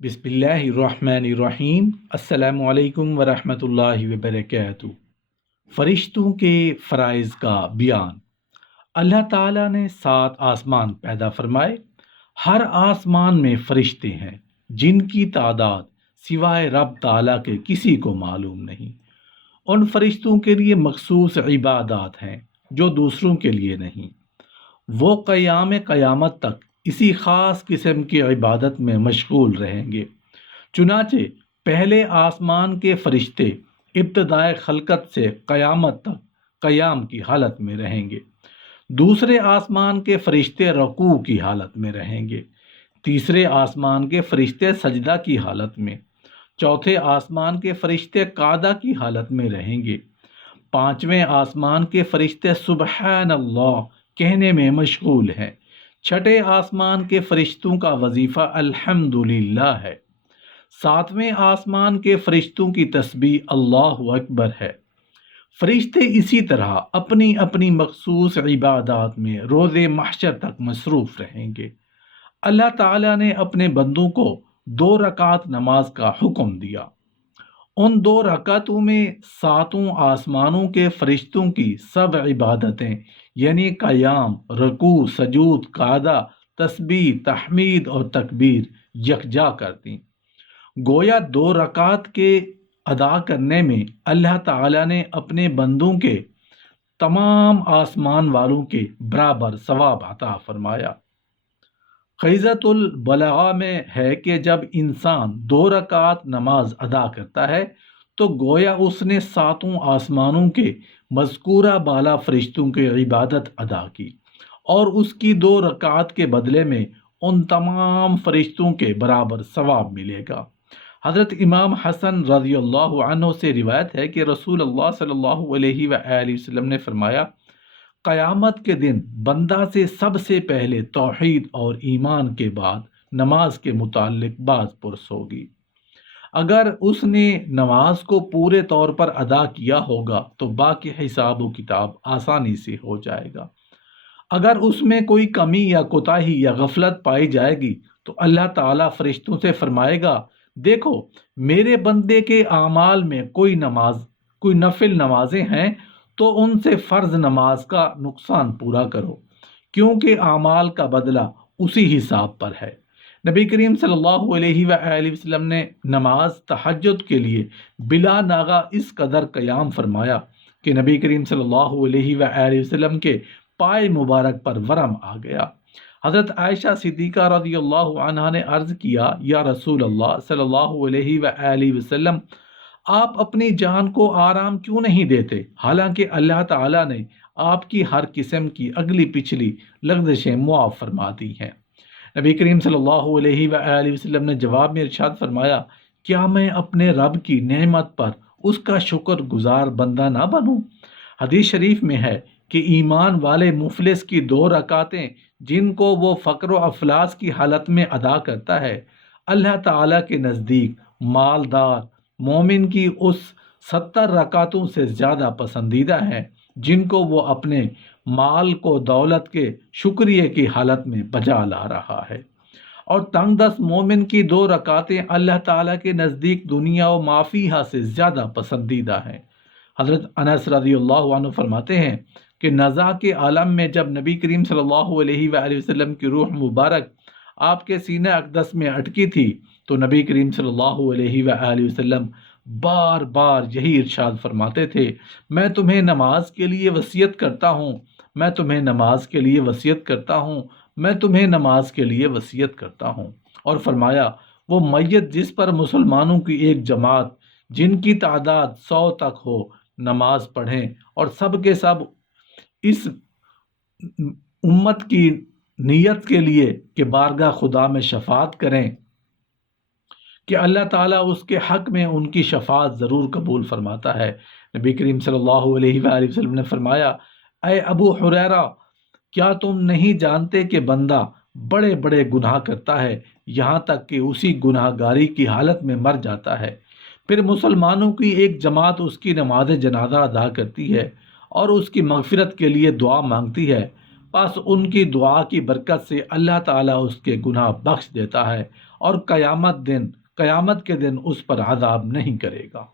بسم اللہ الرحمن الرحیم۔ السلام علیکم ورحمۃ اللہ وبرکاتہ۔ فرشتوں کے فرائض کا بیان۔ اللہ تعالیٰ نے 7 آسمان پیدا فرمائے۔ ہر آسمان میں فرشتے ہیں جن کی تعداد سوائے رب تعالیٰ کے کسی کو معلوم نہیں۔ ان فرشتوں کے لیے مخصوص عبادات ہیں جو دوسروں کے لیے نہیں۔ وہ قیام قیامت تک اسی خاص قسم کی عبادت میں مشغول رہیں گے۔ چنانچہ پہلے آسمان کے فرشتے ابتدائے خلقت سے قیامت تک قیام کی حالت میں رہیں گے۔ دوسرے آسمان کے فرشتے رکوع کی حالت میں رہیں گے۔ تیسرے آسمان کے فرشتے سجدہ کی حالت میں۔ چوتھے آسمان کے فرشتے قعدہ کی حالت میں رہیں گے۔ پانچویں آسمان کے فرشتے سبحان اللہ کہنے میں مشغول ہیں۔ چھٹے آسمان کے فرشتوں کا وظیفہ الحمدللہ ہے۔ ساتویں آسمان کے فرشتوں کی تسبیح اللہ اکبر ہے۔ فرشتے اسی طرح اپنی اپنی مخصوص عبادات میں روز محشر تک مصروف رہیں گے۔ اللہ تعالیٰ نے اپنے بندوں کو 2 رکعت نماز کا حکم دیا۔ ان 2 رکعتوں میں 7 آسمانوں کے فرشتوں کی سب عبادتیں یعنی قیام، رکوع، سجود، قعدہ، تسبیح، تحمید اور تکبیر یکجا کر دیں۔ گویا 2 رکعت کے ادا کرنے میں اللہ تعالیٰ نے اپنے بندوں کے تمام آسمان والوں کے برابر ثواب عطا فرمایا۔ خیزۃ البلاغہ میں ہے کہ جب انسان 2 رکعت نماز ادا کرتا ہے تو گویا اس نے 7 آسمانوں کے مذکورہ بالا فرشتوں کی عبادت ادا کی، اور اس کی 2 رکعت کے بدلے میں ان تمام فرشتوں کے برابر ثواب ملے گا۔ حضرت امام حسن رضی اللہ عنہ سے روایت ہے کہ رسول اللہ صلی اللہ علیہ وآلہ وسلم نے فرمایا، قیامت کے دن بندہ سے سب سے پہلے توحید اور ایمان کے بعد نماز کے متعلق بات پرس ہوگی۔ اگر اس نے نماز کو پورے طور پر ادا کیا ہوگا تو باقی حساب و کتاب آسانی سے ہو جائے گا۔ اگر اس میں کوئی کمی یا کوتاہی یا غفلت پائی جائے گی تو اللہ تعالیٰ فرشتوں سے فرمائے گا، دیکھو میرے بندے کے اعمال میں کوئی نفل نمازیں ہیں تو ان سے فرض نماز کا نقصان پورا کرو، کیونکہ اعمال کا بدلہ اسی حساب پر ہے۔ نبی کریم صلی اللہ علیہ وآلہ وسلم نے نماز تہجد کے لیے بلا ناغہ اس قدر قیام فرمایا کہ نبی کریم صلی اللہ علیہ وآلہ وسلم کے پائے مبارک پر ورم آ گیا۔ حضرت عائشہ صدیقہ رضی اللہ عنہا نے عرض کیا، یا رسول اللہ صلی اللہ علیہ وآلہ وسلم، آپ اپنی جان کو آرام کیوں نہیں دیتے، حالانکہ اللہ تعالیٰ نے آپ کی ہر قسم کی اگلی پچھلی لغزشیں معاف فرما دی ہیں۔ نبی کریم صلی اللہ علیہ وآلہ وسلم نے جواب میں ارشاد فرمایا، کیا میں اپنے رب کی نعمت پر اس کا شکر گزار بندہ نہ بنوں؟ حدیث شریف میں ہے کہ ایمان والے مفلس کی 2 رکعتیں جن کو وہ فقر و افلاس کی حالت میں ادا کرتا ہے، اللہ تعالیٰ کے نزدیک مالدار مومن کی اس 70 رکعتوں سے زیادہ پسندیدہ ہیں جن کو وہ اپنے مال کو دولت کے شکریہ کی حالت میں بجا لا رہا ہے۔ اور تنگ دست مومن کی 2 رکعتیں اللہ تعالیٰ کے نزدیک دنیا و ما فیہا سے زیادہ پسندیدہ ہیں۔ حضرت انس رضی اللہ عنہ فرماتے ہیں کہ نزع کے عالم میں جب نبی کریم صلی اللہ علیہ وآلہ وسلم کی روح مبارک آپ کے سینہ اقدس میں اٹکی تھی تو نبی کریم صلی اللہ علیہ وآلہ وسلم بار بار یہی ارشاد فرماتے تھے، میں تمہیں نماز کے لیے وصیت کرتا ہوں، میں تمہیں نماز کے لیے وصیت کرتا ہوں، میں تمہیں نماز کے لیے وصیت کرتا ہوں۔ اور فرمایا، وہ میت جس پر مسلمانوں کی ایک جماعت جن کی تعداد 100 تک ہو نماز پڑھیں اور سب کے سب اس امت کی نیت کے لیے کہ بارگاہ خدا میں شفاعت کریں کہ اللہ تعالیٰ اس کے حق میں ان کی شفاعت ضرور قبول فرماتا ہے۔ نبی کریم صلی اللہ علیہ وآلہ وسلم نے فرمایا، اے ابو حریرہ، کیا تم نہیں جانتے کہ بندہ بڑے بڑے گناہ کرتا ہے یہاں تک کہ اسی گناہ گاری کی حالت میں مر جاتا ہے، پھر مسلمانوں کی ایک جماعت اس کی نماز جنازہ ادا کرتی ہے اور اس کی مغفرت کے لیے دعا مانگتی ہے، بس ان کی دعا کی برکت سے اللہ تعالیٰ اس کے گناہ بخش دیتا ہے اور قیامت کے دن اس پر عذاب نہیں کرے گا۔